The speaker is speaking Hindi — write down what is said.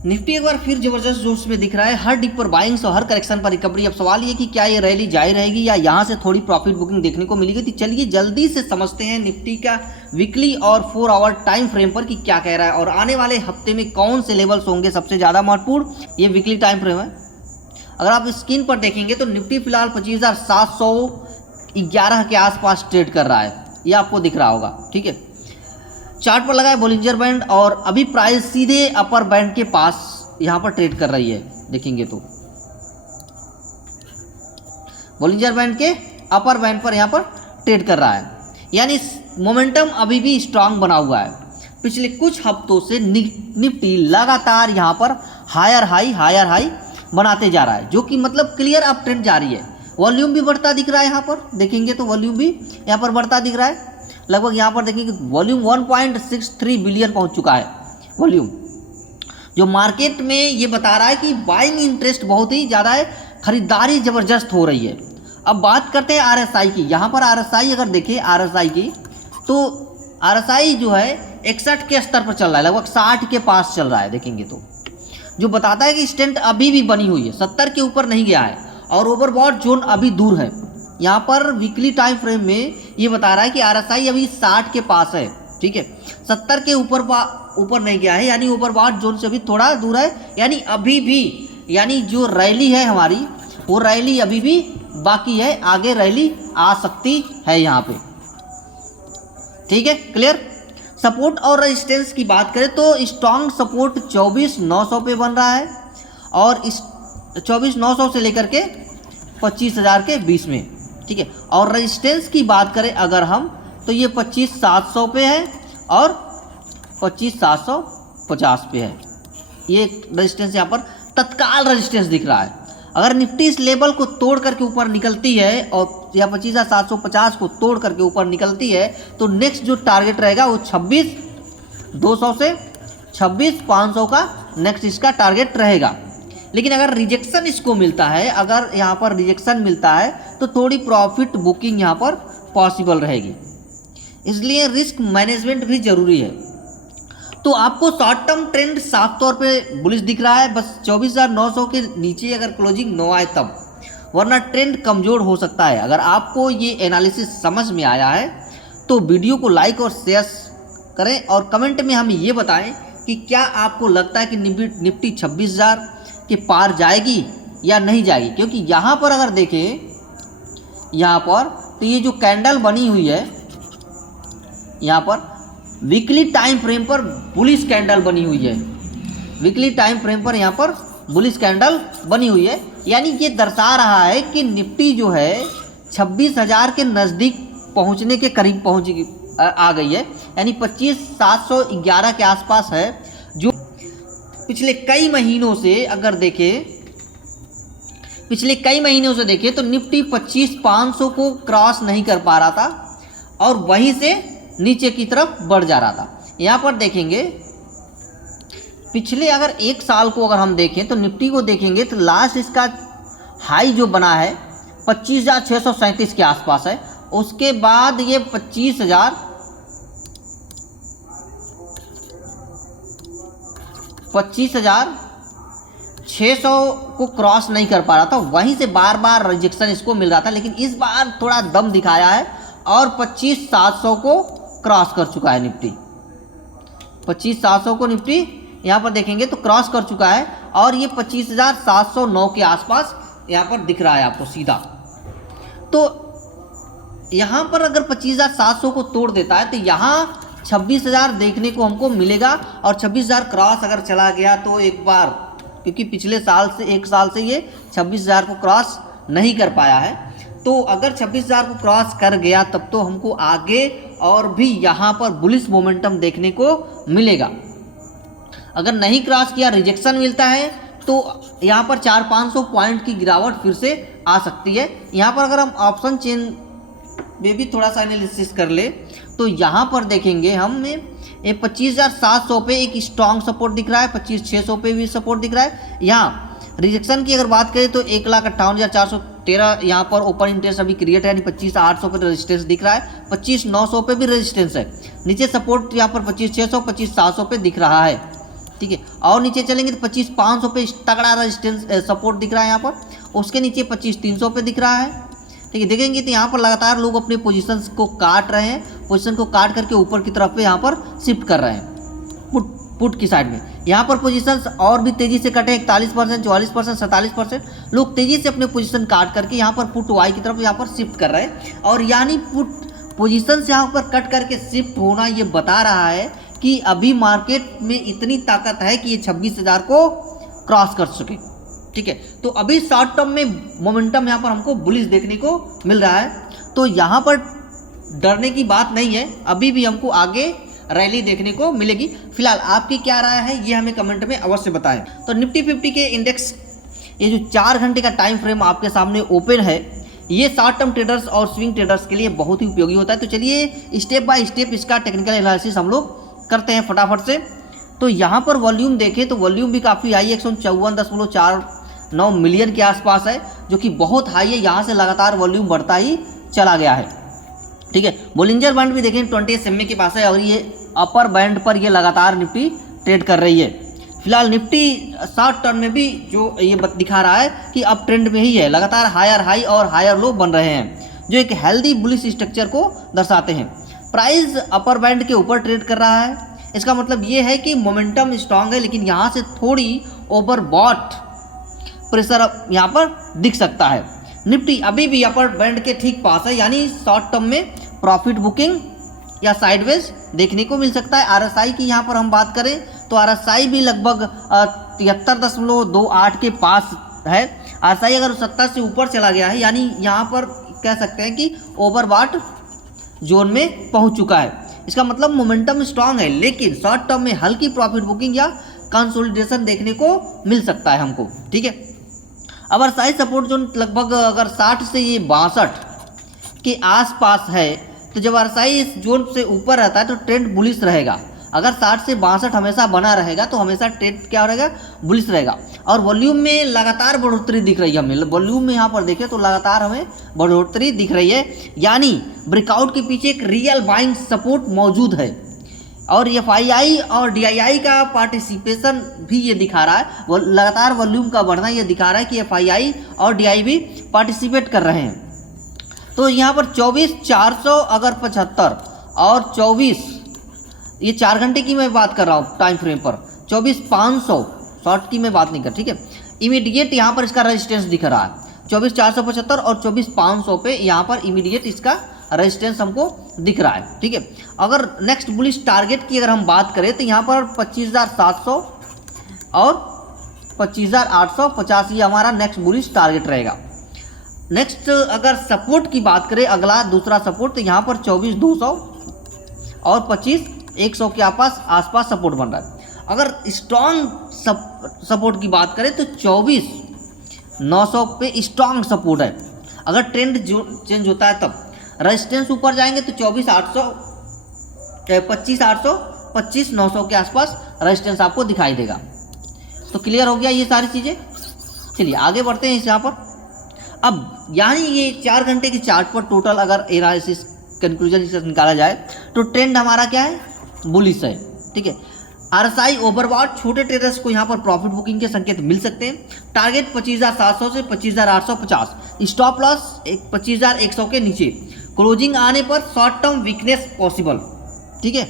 निफ्टी एक बार फिर जबरदस्त जोश में दिख रहा है, हर डिप पर बाइंग्स और हर करेक्शन पर रिकवरी। अब सवाल ये कि क्या ये रैली जारी रहेगी या यहाँ से थोड़ी प्रॉफिट बुकिंग देखने को मिलेगी। तो चलिए जल्दी से समझते हैं निफ्टी का वीकली और 4 आवर टाइम फ्रेम पर कि क्या कह रहा है और आने वाले हफ्ते में कौन से लेवल्स होंगे सबसे ज़्यादा महत्वपूर्ण। ये वीकली टाइम फ्रेम है। अगर आप स्क्रीन पर देखेंगे तो निफ्टी फिलहाल 25,711 के आसपास ट्रेड कर रहा है, ये आपको दिख रहा होगा। ठीक है, चार्ट पर लगा है बोलिंजर बैंड और अभी प्राइस सीधे अपर बैंड के पास यहाँ पर ट्रेड कर रही है। देखेंगे तो बोलिंजर बैंड के अपर बैंड पर यहाँ पर ट्रेड कर रहा है, यानी मोमेंटम अभी भी स्ट्रांग बना हुआ है। पिछले कुछ हफ्तों से निफ्टी लगातार यहाँ पर हायर हाई बनाते जा रहा है, जो कि मतलब क्लियर अप ट्रेंड जारी है। वॉल्यूम भी बढ़ता दिख रहा है, यहाँ पर देखेंगे तो वॉल्यूम भी यहाँ पर बढ़ता दिख रहा है। लगभग यहाँ पर देखेंगे वॉल्यूम 1.63 बिलियन पहुँच चुका है वॉल्यूम, जो मार्केट में ये बता रहा है कि बाइंग इंटरेस्ट बहुत ही ज़्यादा है, खरीदारी ज़बरदस्त हो रही है। अब बात करते हैं आरएसआई की। यहाँ पर आरएसआई अगर देखें आरएसआई की, तो आरएसआई जो है 61 के स्तर पर चल रहा है, लगभग 60 के पास चल रहा है। देखेंगे तो जो बताता है कि स्ट्रेंथ अभी भी बनी हुई है, 70 के ऊपर नहीं गया है और ओवरबॉट जोन अभी दूर है। यहाँ पर वीकली टाइम फ्रेम में ये बता रहा है कि आरएसआई अभी 60 के पास है। ठीक है, 70 के ऊपर नहीं गया है, यानी ओवरबॉट जोन से भी थोड़ा दूर है, यानी अभी भी, यानी जो रैली है हमारी वो रैली अभी भी बाकी है, आगे रैली आ सकती है यहाँ पे। ठीक है, क्लियर। सपोर्ट और रेजिस्टेंस की बात करें तो स्ट्रॉन्ग सपोर्ट 24,900 पे बन रहा है और इस 24,900 से लेकर के 25,000 के बीच में। ठीक है, और रेजिस्टेंस की बात करें अगर हम तो ये 25,700 पे है और 25,750 पे है। ये रेजिस्टेंस यहाँ पर तत्काल रेजिस्टेंस दिख रहा है। अगर निफ्टी इस लेवल को तोड़ करके ऊपर निकलती है और या 25,750 को तोड़ करके ऊपर निकलती है तो नेक्स्ट जो टारगेट रहेगा वो 26,200 से 26,500 का नेक्स्ट इसका टारगेट रहेगा। लेकिन अगर रिजेक्शन इसको मिलता है, अगर यहाँ पर रिजेक्शन मिलता है तो थोड़ी प्रॉफिट बुकिंग यहाँ पर पॉसिबल रहेगी, इसलिए रिस्क मैनेजमेंट भी ज़रूरी है। तो आपको शॉर्ट टर्म ट्रेंड साफ तौर पे बुलिश दिख रहा है, बस 24,900 के नीचे अगर क्लोजिंग न आए तब, वरना ट्रेंड कमज़ोर हो सकता है। अगर आपको ये एनालिसिस समझ में आया है तो वीडियो को लाइक और शेयर करें और कमेंट में हमें ये बताएं कि क्या आपको लगता है कि निफ्टी 26,000 के पार जाएगी या नहीं जाएगी। क्योंकि यहाँ पर अगर देखें, यहाँ पर तो ये जो कैंडल बनी हुई है, यहाँ पर वीकली टाइम फ्रेम पर बुलिश कैंडल बनी हुई है। वीकली टाइम फ्रेम पर यहाँ पर बुलिश कैंडल बनी हुई है, यानी ये दर्शा रहा है कि निफ्टी जो है 26,000 के नज़दीक पहुँचने के करीब आ गई है, यानी 25,711 के आसपास है। जो पिछले कई महीनों से अगर देखें, तो निफ्टी 25,500 को क्रॉस नहीं कर पा रहा था और वहीं से नीचे की तरफ बढ़ जा रहा था। यहाँ पर देखेंगे पिछले अगर एक साल को अगर हम देखें तो निफ्टी को देखेंगे तो लास्ट इसका हाई जो बना है 25,637 के आसपास है। उसके बाद ये 25,600 को क्रॉस नहीं कर पा रहा था, वहीं से बार बार रिजेक्शन इसको मिल रहा था। लेकिन इस बार थोड़ा दम दिखाया है और 25,700 को क्रॉस कर चुका है निफ्टी। 25,700 को निफ्टी यहाँ पर देखेंगे तो क्रॉस कर चुका है और ये 25,709 के आसपास यहाँ पर दिख रहा है आपको सीधा। तो यहाँ पर अगर 25,700 को तोड़ देता है तो यहाँ 26,000 देखने को हमको मिलेगा और 26,000 क्रॉस अगर चला गया तो एक बार, क्योंकि पिछले साल से एक साल से ये 26,000 को क्रॉस नहीं कर पाया है, तो अगर 26,000 को क्रॉस कर गया तब तो हमको आगे और भी यहाँ पर बुलिश मोमेंटम देखने को मिलेगा। अगर नहीं क्रॉस किया, रिजेक्शन मिलता है तो यहाँ पर 400-500 पॉइंट की गिरावट फिर से आ सकती है। यहाँ पर अगर हम ऑप्शन चेन में भी थोड़ा सा एनालिसिस कर ले तो यहाँ पर देखेंगे हमें 25,700 पे एक स्ट्रॉन्ग सपोर्ट दिख रहा है, 25,600 पे भी सपोर्ट दिख रहा है। यहाँ रिजेक्शन की अगर बात करें तो 1,58,413 यहाँ पर ओपन इंटरेस्ट अभी क्रिएट है, यानी 25,800 पे रेजिस्टेंस दिख रहा है, 25,900 पे भी रेजिस्टेंस है। नीचे सपोर्ट यहाँ पर 25,600 25,700 पे दिख रहा है। ठीक है। और नीचे चलेंगे तो 25,500 पे तगड़ा रेजिस्टेंस सपोर्ट दिख रहा है यहाँ पर, उसके नीचे 25,300 पे दिख रहा है, ठीक है। देखेंगे तो यहाँ पर लगातार लोग अपने पोजीशंस को काट रहे हैं, पोजीशन को काट करके ऊपर की तरफ पे यहाँ पर शिफ्ट कर रहे हैं पुट की साइड में। यहाँ पर पोजीशंस और भी तेज़ी से कटे, 41%, 44%, 47% लोग तेज़ी से अपने पोजीशन काट करके यहाँ पर पुट वाई की तरफ यहाँ पर शिफ्ट कर रहे हैं। और यानी पुट पोजीशन से यहाँ पर कट करके शिफ्ट होना ये बता रहा है कि अभी मार्केट में इतनी ताकत है कि ये 26,000 को क्रॉस कर सके, ठीक है। तो अभी शॉर्ट टर्म में मोमेंटम यहाँ पर हमको बुलिश देखने को मिल रहा है, तो यहाँ पर डरने की बात नहीं है, अभी भी हमको आगे रैली देखने को मिलेगी। फिलहाल आपकी क्या राय है ये हमें कमेंट में अवश्य बताएं। तो निफ्टी 50 के इंडेक्स ये जो 4 घंटे का टाइम फ्रेम आपके सामने ओपन है, ये शॉर्ट टर्म ट्रेडर्स और स्विंग ट्रेडर्स के लिए बहुत ही उपयोगी होता है। तो चलिए स्टेप बाय स्टेप इसका टेक्निकल एनालिसिस हम लोग करते हैं फटाफट से। तो यहाँ पर वॉल्यूम देखें तो वॉल्यूम भी काफ़ी हाई है, 154.49 मिलियन के आसपास है, जो कि बहुत हाई है। यहाँ से लगातार वॉल्यूम बढ़ता ही चला गया है, ठीक है। बोलिंजर बैंड भी देखें 20 SMA के पास है और ये अपर बैंड पर ये लगातार निफ्टी ट्रेड कर रही है। फिलहाल निफ्टी शॉर्ट टर्म में भी जो ये दिखा रहा है कि अब ट्रेंड में ही है, लगातार हायर हाई और हायर लो बन रहे हैं, जो एक हेल्दी बुलिश स्ट्रक्चर को दर्शाते हैं। प्राइस अपर बैंड के ऊपर ट्रेड कर रहा है, इसका मतलब ये है कि मोमेंटम स्ट्रांग है, लेकिन यहाँ से थोड़ी ओवरबॉट प्रेशर यहाँ पर दिख सकता है। निफ्टी अभी भी अपर बैंड के ठीक पास है, यानी शॉर्ट टर्म में प्रॉफिट बुकिंग या साइडवेज देखने को मिल सकता है। आरएसआई की यहाँ पर हम बात करें तो आरएसआई भी लगभग 73.28 के पास है। आरएसआई अगर 70 से ऊपर चला गया है, यानी यहाँ पर कह सकते हैं कि ओवरबॉट जोन में पहुँच चुका है। इसका मतलब मोमेंटम स्ट्रांग है, लेकिन शॉर्ट टर्म में हल्की प्रॉफिट बुकिंग या कंसोलिडेशन देखने को मिल सकता है हमको, ठीक है। अब आरएसआई सपोर्ट जोन लगभग अगर 60 से ये 62 के आसपास है, तो जब आरएसआई इस जोन से ऊपर रहता है तो ट्रेंड बुलिश रहेगा। अगर 60 से 62 हमेशा बना रहेगा तो हमेशा ट्रेंड क्या रहेगा, बुलिश रहेगा। और वॉल्यूम में लगातार बढ़ोतरी दिख रही है हमें, वॉल्यूम में यहाँ पर देखें तो लगातार हमें बढ़ोतरी दिख रही है, यानी ब्रेकआउट के पीछे एक रियल बाइंग सपोर्ट मौजूद है। और एफआईआई और डीआईआई का पार्टिसिपेशन भी ये दिखा रहा है, वो लगातार वॉल्यूम का बढ़ना ये दिखा रहा है कि एफआईआई और डीआई भी पार्टिसिपेट कर रहे हैं। तो यहाँ पर 24,400 अगर 75 और 24, ये 4 घंटे की मैं बात कर रहा हूँ टाइम फ्रेम पर, 24,500 शॉर्ट की मैं बात नहीं कर, ठीक है। इमीडिएट यहाँ पर इसका रेजिस्टेंस दिख रहा है 24,475 और 24,500 पे यहाँ पर इमीडिएट इसका रेजिस्टेंस हमको दिख रहा है, ठीक है। अगर नेक्स्ट बुलिश टारगेट की अगर हम बात करें तो यहाँ पर 25,700 और 25,850 ये हमारा नेक्स्ट बुलिश टारगेट रहेगा। नेक्स्ट अगर सपोर्ट की बात करें, अगला दूसरा सपोर्ट, तो यहाँ पर 24,200 और 25,100 के आसपास सपोर्ट बन रहा है। अगर स्ट्रॉन्ग सपोर्ट की बात करें तो 24,900 पे स्ट्रॉन्ग सपोर्ट है। अगर ट्रेंड जो चेंज होता है तब रेजिस्टेंस ऊपर जाएंगे तो 25,800, 25,800, 25,900 के आसपास रेजिस्टेंस आपको दिखाई देगा। तो क्लियर हो गया ये सारी चीज़ें। चलिए आगे बढ़ते हैं यहाँ पर। अब यानी ये 4 घंटे के चार्ट पर टोटल अगर एनालिसिस कंक्लूजन इससे निकाला जाए तो ट्रेंड हमारा क्या है, बुलिश है, ठीक है। आरएसआई ओवरबॉट छोटे ट्रेडर्स को यहाँ पर प्रॉफिट बुकिंग के संकेत मिल सकते हैं। टारगेट 25,700 से 25,850, स्टॉप लॉस 25,100 के नीचे, क्लोजिंग आने पर शॉर्ट टर्म वीकनेस पॉसिबल, ठीक है।